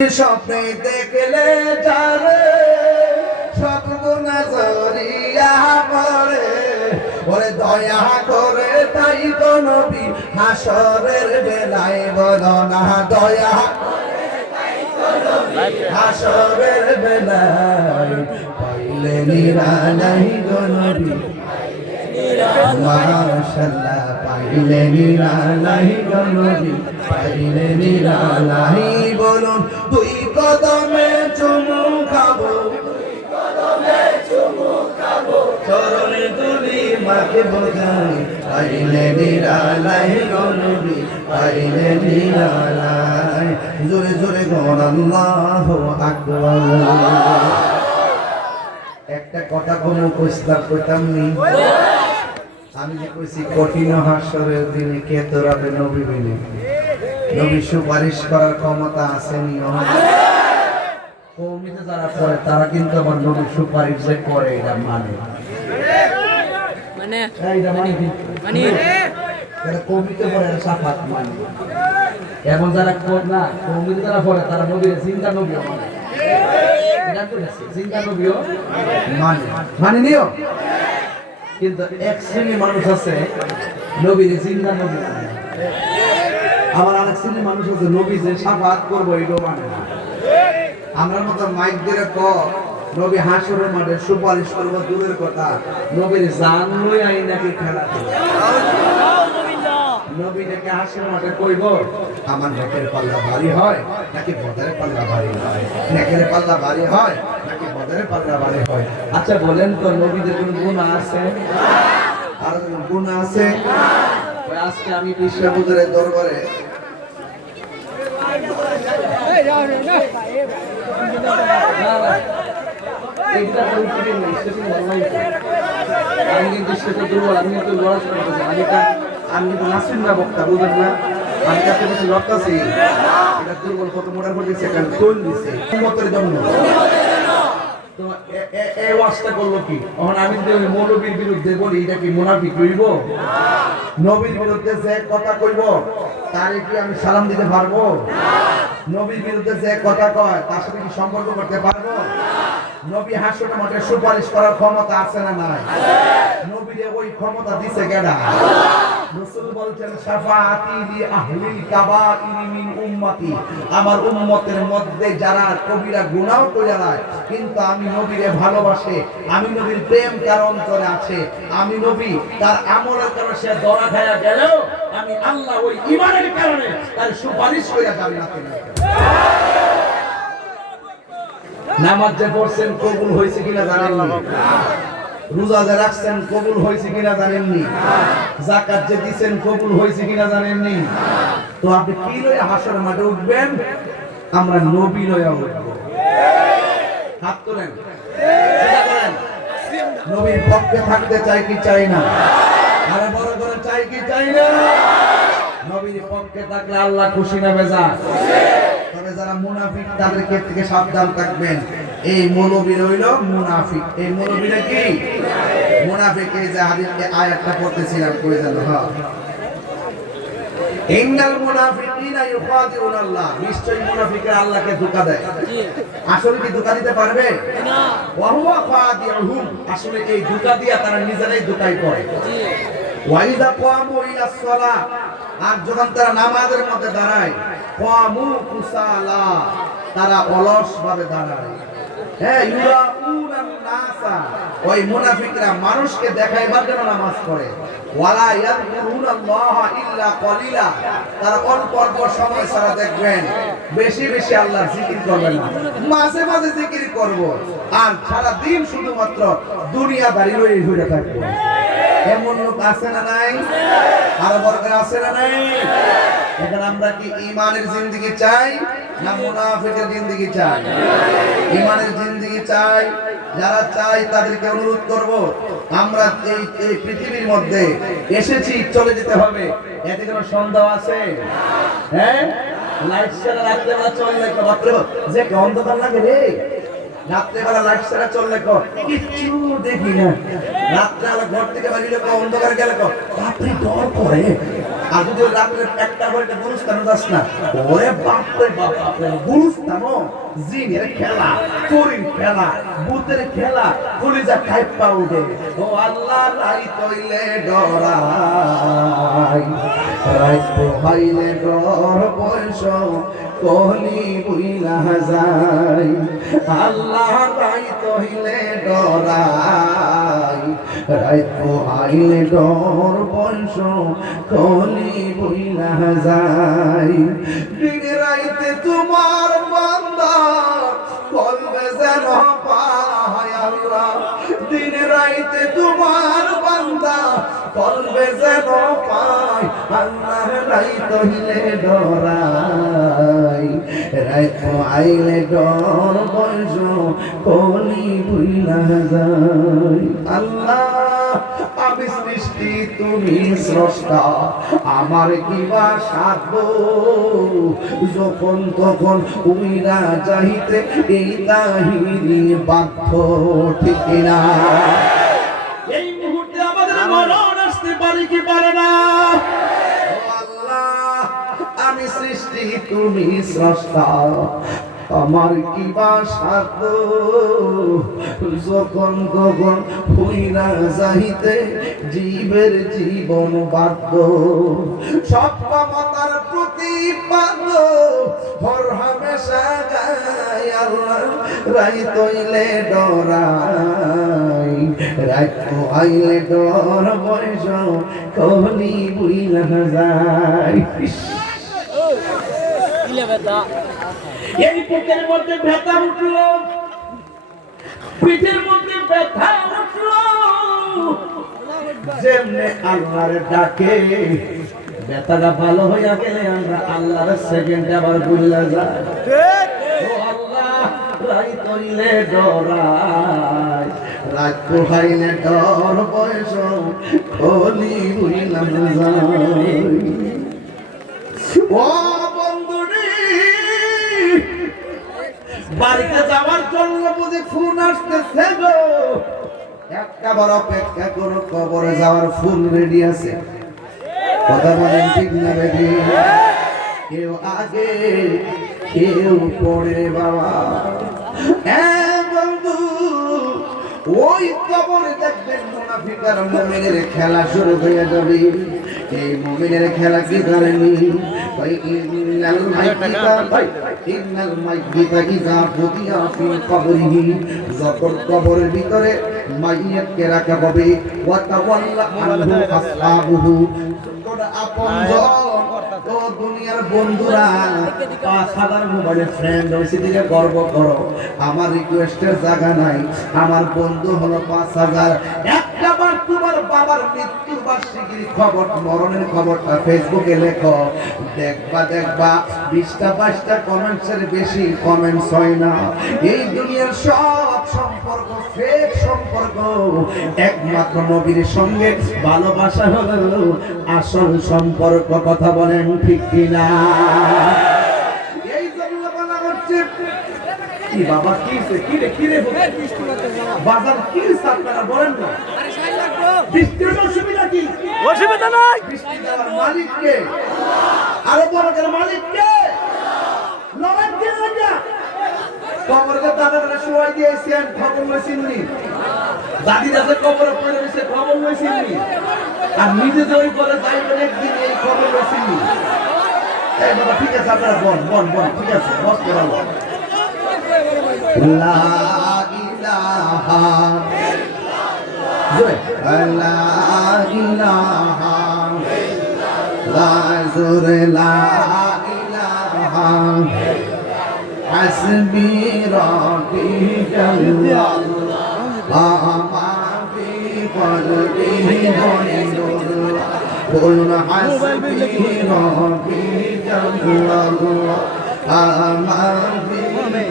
স্বপ্নে দেখলে যারে সর্বনা জরিয়া পড়ে ওরে দয়া করে তাই তো নবী হাসরের বেলায় বলো না দয়া হাসরের বেলায় পাইলে নিরালাই গো নবী মাশাআল্লাহ পাইলে নিরালাই গো নবী পাইলে নিরালাই বলুন দুই কদমে চুমু খাবো চরণে দুলি মাকে বোঝাই পাইলে নিরালাই গো নবী পাইলে নিরালাই জোরে জোরে গণ আল্লাহু আকবার। একটা কথা কোনো প্রস্তাব করতাম নি আমি যে কইছি কঠিন হাসরের দিনে কে তোরাবে নবী বিনে নবী সুপারিশ করার ক্ষমতা আসেনি কওমিতে যারা পড়ে তারা কিন্তু আবার নবী সুপারিশ যে করে এটা মানে এইটা মানে এটা কওমিতে পড়ে এটা সাফাত মানে এমন যারা কোন না কওমিতে যারা পড়ে তারা নবীর জিন্দা নবী মানে এটা তো আছে জিন্দা নবীও মানে নিও কিন্তু এক শ্রেণীর মানুষ আছে নবীর জিন্দা নবী আমার আরেক শ্রেণীর মানুষ আছে নবী যে সাফাত করবো এটা মানে না। আমরা মতো মাইক দিয়ে নবী হাসরের মাঠে সুপারিশ করবো দূরের কথা নবীর জান লই আই নাকি খেলা নবী নাকি হাসরের মাঠে কইব আমার নেকের পাল্লা ভারী হয় নাকি বদরের পাল্লা ভারী হয় নেকের পাল্লা ভারী হয় নাকি বদরের পাল্লা ভারী হয়। আচ্ছা বলেন তো নবীদের কোন গুনাহ আছে আর কোন গুনাহ আছে আজকে আমি বিশ্ববুদের দরবারে আমি কিন্তু সেটা দুর্বল আমি কিন্তু লড়াচড়া করছি আমি কিন্তু নাসিম না বক্তা বুঝলেন না আমি কাছে বেশি লড়তাছি এটা দুর্বল কত মোটার করে দিচ্ছে কারণ কোন দিচ্ছে উম্মতের জন্য তো এই ওয়াজটা করলো কি এখন আমি যদি মৌলবীর বিরুদ্ধে বলি এটা কি মুনাফিক হইব নবীর বিরুদ্ধে যে কথা কইব তারে কি আমি সালাম দিতে পারবো নবীর বিরুদ্ধে যে কথা কয় তার সাথে কি সম্পর্ক করতে পারবো নবী হাসরের মাঠে সুপারিশ করার ক্ষমতা আছে না নাই নবীরে ওই ক্ষমতা দিছে কেডা রাসূল বলেন শাফাআতি লি আহলিল কাবাইরি মিন উম্মতি আমার উম্মতের মধ্যে যারা কবিরা গুনাহ করে যায় কিন্তু আমি নবীরে ভালোবাসে আমি নবীর প্রেম তার অন্তরে আছে আমি নবী তার আমলের কারণে সে দরা খায়া গেল আমি আল্লাহ ওই ঈমানের কারণে তার সুপারিশ কইরা জান্নাতে নিয়ে নামাজ যে পড়ছেন কবুল হয়েছে কিনা জানেন না রোজা যে রাখছেন কবুল হয়েছে কিনা জানেননি যাকাত যে দিবেন কবুল হয়েছে কিনা জানেননি তো আপনি কি লয়ে হাসরের মাঠে উঠবেন আমরা নবী লয়ে উঠব হাত তোলেন চিন্তা করেন নবীর পক্ষে থাকতে চাই কি চাই না আরে বড় করে চাই কি চাই না নবীর পক্ষে থাকলে আল্লাহ খুশি না বেজার তবে যারা মুনাফিক তাদের থেকে সাবধান থাকবেন এই মৌলবী হইল মুনাফিক এই মৌলবীরা কি মুনাফিক এই যে আয়াতটা পড়তেছিলাম কই জানো হ্যাঁ ইন্নাল মুনাফিকিনা ইউখাদিউনা আল্লাহ নিশ্চয়ই মুনাফিকরা আল্লাহকে ধোঁকা দেয় আসলে কি ধোঁকা দিতে পারবে না ওয়া হুয়া খাদিউহুম আসলে এই ধোঁকা দিয়া তারা নিজেরাই ধোঁকায় পড়ে ওয়া ইযা কামু ইলাস সালাহ আর যখন তারা নামাজের মধ্যে দাঁড়ায় কামু কুসালা তারা অলস ভাবে দাঁড়ায় হ্যাঁ ইউরাউনান নাসা ওই মুনাফিকরা মানুষকে দেখাইবার জন্য নামাজ পড়ে ওয়ালা ইয়াযকুরুনাল্লাহ ইল্লা কলিলা তারা অল্প অল্প সময় ছাড়া দেখবেন বেশি বেশি আল্লাহর জিকির করবে না মাঝে মাঝে জিকির করব আর সারা দিন শুধুমাত্র দুনিয়াদারি লইয়া ঘুরে থাকবো এমন লোক আছে না নাই আর বরকত আছে না নাই এখন আমরা কি ঈমানের জিন্দেগি চাই না মুনাফিকের জিন্দেগি চাই ঈমানের জিন্দেগি চাই যারা চাই তাদেরকে অনুরোধ করব আমরা এই পৃথিবীর মধ্যে এসেছি চলে যেতে হবে এতে কোনো সন্দেহ আছে হ্যাঁ লাইট ছাড়া রাত্রে বেলা চললে রাত্রে যে অন্ধকার লাগে রে রাত্রে বেলা লাইট ছাড়া চললে কিচ্ছু দেখি না রাত্রে বেলা ঘর থেকে বাড়ি লোক অন্ধকার গেলে বাপরে ডর করে আর যদি রাত্রে একটা ঘন্টা গুরুস্থানে যাস না, ওরে বাপরে বাপ, গুরুস্থানো জিনের খেলা, চোরের খেলা, ভূতের খেলা, কলিজা কাইপা উঠে। ও আল্লাহ রাই তৈলে ডরাই, রাই পোহাইলে ডর বয়স কলি বুইলা যায়। আল্লাহ রাই তৈলে ডরাই, রাই পোহাইলে ডর বয়স কলি বুইলা যায়। দিন রাইতে তোমার বান্দা কলবে যেন পায় আল্লাহ, দিন রাইতে তোমার বান্দা কলবে যেন পায় আল্লাহ। রাই তহিলে ডরাই, রাই আইলে ডর বয়স কলি বুইলা যায়। আল্লাহ আমি সৃষ্টি তুমি স্রষ্টা, আমার কিবা সাধ্য, যখন তখন উইরা যাইতে এই তাহিরি বাধ্য, ঠিক না? এই মুহূর্তে আমাদের মরণ আসতে পারে কি পারে না? আল্লাহ আমি সৃষ্টি তুমি স্রষ্টা, আমার কিবা সাধ্য, যখন তখন হইরা যাইতে জীবের জীবন বাধ্য। সব ক্ষমতার প্রতিপাদ্য হর হামেশা গায় আল্লাহ। রাই তৈলে ডরাই, রাই আইলে ডর বয়স কলি বুইলা যায়। এই বুকের মধ্যে ব্যথা উঠলো, পিঠের মধ্যে ব্যথা উঠলো, যেমনে আল্লাহর ডাকে ব্যথাটা ভালো হইয়া গেলে আমরা আল্লাহর সেকেন্ডে আবার ভুলে যাই। ও আল্লাহ রাই তৈলে ডরাই, রাত পোহাইলে ডর বয়স কলি বুইলা যায়। ও বাড়িতে যাওয়ার জন্য বুঝি ফোন আসতেছে গো, একটা বার অপেক্ষা করো, কবরে যাওয়ার ফুল রেডি আছে। কথা বলেন ঠিক না? রেডি। কেউ আগে কেউ পরে বাবা। হ্যাঁ বন্ধু, ওই কবরে দেখবেন মুনাফিক আর মুমিনের খেলা শুরু হয়ে যাবে। এই মুমিনের খেলা কি জানেনি? ইন্নাল মাইয়িতা ইযা ফুদিয়া ফি কবরিহি, যখন কবরের ভিতরে মাইয়িতকে রাখা হবে, ওয়া তাওয়াল্লা আনহু আসহাবুহু, আপনজন তো দুনিয়ার বন্ধুরা 5000 মোবাইলের ফ্রেন্ড হইছে দিকে গর্ব করো। আমার রিকোয়েস্টের জায়গা নাই, আমার বন্ধু হলো 5000। একবার তোমার বাবার মৃত্যুর বার্ষিকীর খবর, মরণের খবরটা ফেসবুকে লেখো, দেখবা 20টা 22টা কমেন্টসের বেশি কমেন্টস হয় না। এই দুনিয়ার সব সম্পর্ক ফেক সম্পর্ক, একমাত্র নবীর সঙ্গে ভালোবাসা হলো আসল সম্পর্ক। কথা বলেন ঠিক কিনা? এই জন্য বলা হচ্ছে কি বাবা, কিরে বাজার কি আপনারা বলেন না? বৃষ্টির অসুবিধা কি? অসুবিধা নাই। বৃষ্টি দেওয়ার মালিক কে? আরো বড়দের মালিক কে? লড়াই কে? কবরের দাদারা শুয়াই দিয়েছেন, খবর লইছিনি? দাদিরা যে কবরে পড়ে রয়েছে খবর লইছিনি? আর নিজে যে ওই করে যাই বলে একদিন এই খবর লইছিনি? এই বাবা ঠিক আছে, আপনারা বন ঠিক আছে, বস করাবো। লা ইলাহা লা ইলাহা লা জোরে লা ইলাহা হাসবি রাব্বি জাল্লাল্লাহ আমা ফি কলবি নূরুল্লাহ কুল হাসবি রাব্বি জাল্লাল্লাহ আমা ফি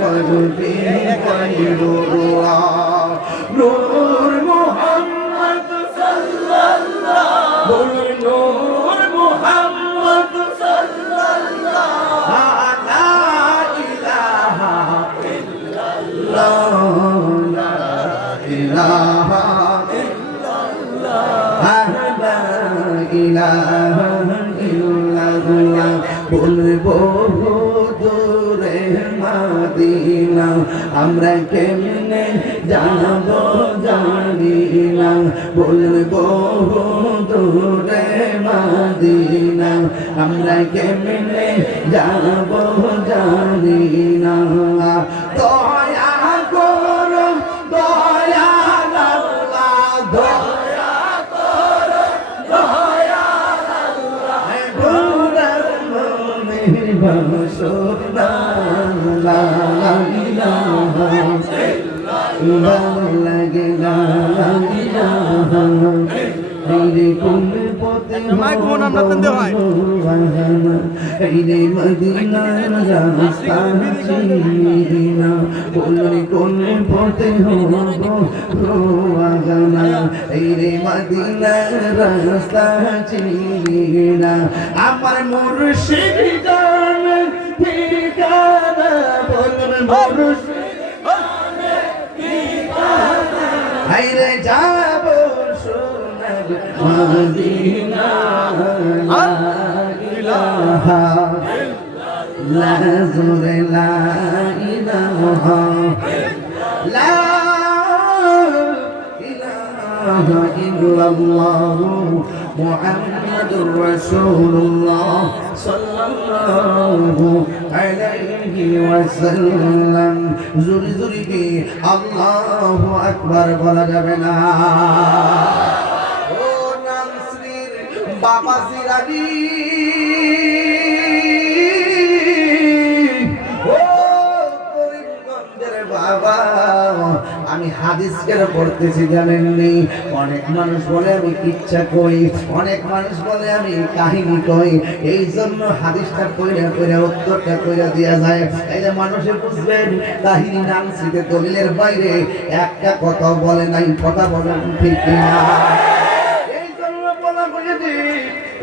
কলবি নূরুল্লাহ নূর মুহাম্মদ সাল্লাল্লাহ নূর মুহাম্মদ সাল্লাল্লাহ লা ইলাহা ইল্লাল্লাহ লা ইলাহা ইল্লাল্লাহ লা ইলাহা মদিনা আমরা কেমনে যাব জানি না বলবো দূরে মদিনা আমরা কেমনে যাব জানি না দয়া করো দয়া আল্লাহ দয়া করো দয়া আল্লাহ গোরার মনে বাসনা লা ইলাহা ইল্লাল্লাহ লাগে লা ইলাহা রে কোন পথে মাইক মন আমরা তন্দে হয় রে মদিনার রাস্তা চিনা বলরে কোন পথে হব রোয়াগানা রে মদিনার রাস্তা চিনা আমার মুর্শিদ জান ঠিকানা বলরে মুর্শিদ হাইরে যাব সোনার মদিনা লা ইলাহা লা জুরে লা ইলাহা লা ইলাহা ইল্লাল্লাহ মুহাম্মাদুর রাসূলুল্লাহ সাল্লাল্লাহু আলাইহি ওয়াসাল্লাম জোরে জোরে কি আল্লাহু আকবার বলা যাবে না ও নাসরির বাবা সিরাজি ও করিমগঞ্জের বাবা আমি হাদিস কেন পড়তেছি জানেননি অনেক মানুষ বলে আমি ইচ্ছা কই অনেক মানুষ বলে আমি কাহিনী কই এই জন্য হাদিসটা কইরা কইরা উত্তরটা কইরা দেয়া যায় এই যে মানুষের বুঝবেন কাহিনী নাম সিতে দলিলের বাইরে একটা কথা বলে নাই কথা বলেন ঠিক না এই জন্য বলা বুঝেছি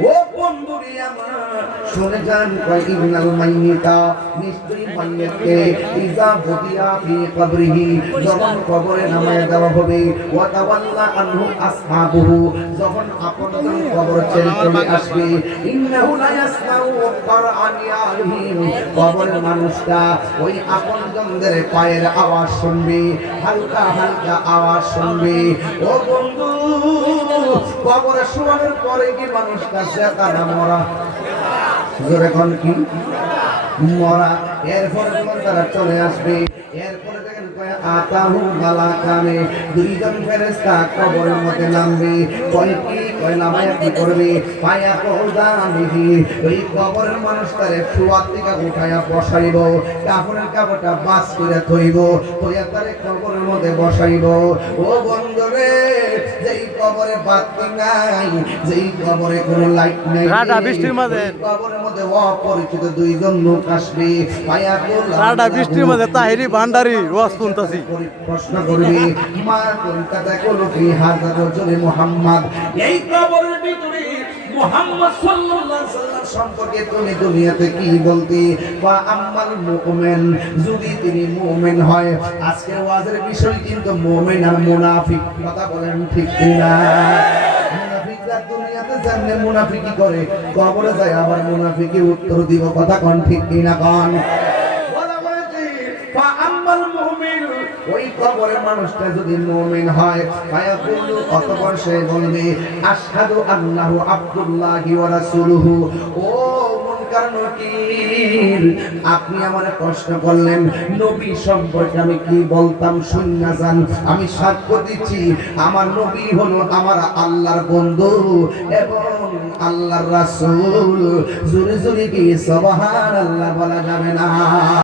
ও বন্ধুরি আমার শুনে যান কয় ইবনাল মাইয়িতা নিশ্চয়ই মাইয়িতকে ইজা বুদিয়া ফি কবরিহি যখন কবরে নামায় দেওয়া হবে ওয়া তাওয়াল্লা আনহু আসহাবুহু যখন আপনজন কবর ছেড়ে চলে আসবে ইন্নাহু লা ইয়াসমাউ কুরআন ইয়ালিহিম কবরের মানুষটা ওই আপনজনদের পায়ের আওয়াজ শুনবে হালকা হালকা আওয়াজ শুনবে ও বন্ধু কবরে শোয়ানোর পরে কি মানুষটা সেটা মরা জোরে কোন কি মরা এরপরে যখন তারা চলে আসবে এরপরে দেখেন কয় আতাহু মালাকানে দুইজন ফেরেশতা কবরের মধ্যে নামবে কয় কি কয় নামায় কি করবে পায়া কোদানিহি ওই কবরের মানুষটারে শুয়ার থেকে উঠায়া বসাইব কাপড়ের কাপড়টা বাস করে থইব থইয়া তারে কবরের মধ্যে বসাইব ও বন্ধুরে যেই কবরে বাতি নাই যেই কবরে কোনো লাইট নাই রাডা বৃষ্টির মধ্যে কবরের মধ্যে অপরিচিত দুইজন লোক আসবে পায়া কোলা রাডা বৃষ্টির মধ্যে তাহিরি ভান্ডারি ওয়াজ শুনতাছি প্রশ্ন করবে মা কোনটা দেখো লোকি হাজার রজনী মুহাম্মদ এই কবরের ভিতরে মুহাম্মদ সাল্লাল্লাহু আলাইহি ওয়াসাল্লাম সম্পর্কে তুমি দুনিয়াতে কি বলতে বা আম্মাল মুমিন যদি তিনি মুমিন হয় আজকের ওয়াজের বিষয় কিন্তু মুমিন আর মুনাফিক কথা বলেন ঠিক কি না মুনাফিকরা দুনিয়াতে জানলে মুনাফিকি করে কবরে যায় আবার মুনাফিকি উত্তর দিব কথা কোন ঠিক কি না কোন বলা হয়েছে বা আম্মাল মুমিন ওই কবরের মানুষটা যদি মুমিন হয় ফায়াকুলু অতঃপর সে বলবে আশহাদু আন্নাহু আবদুল্লাহি ওয়া রাসূলুহু ও মুনকার নকির আপনি আমারে প্রশ্ন করলেন নবী সম্পর্কে আমি কি বলতাম শুননা যান আমি সাক্ষ্য দিচ্ছি আমার নবী হলো আমার আল্লাহর বন্ধু এবং আল্লাহর রাসূল জোরে জোরে কি সুবহানাল্লাহ বলা যাবে না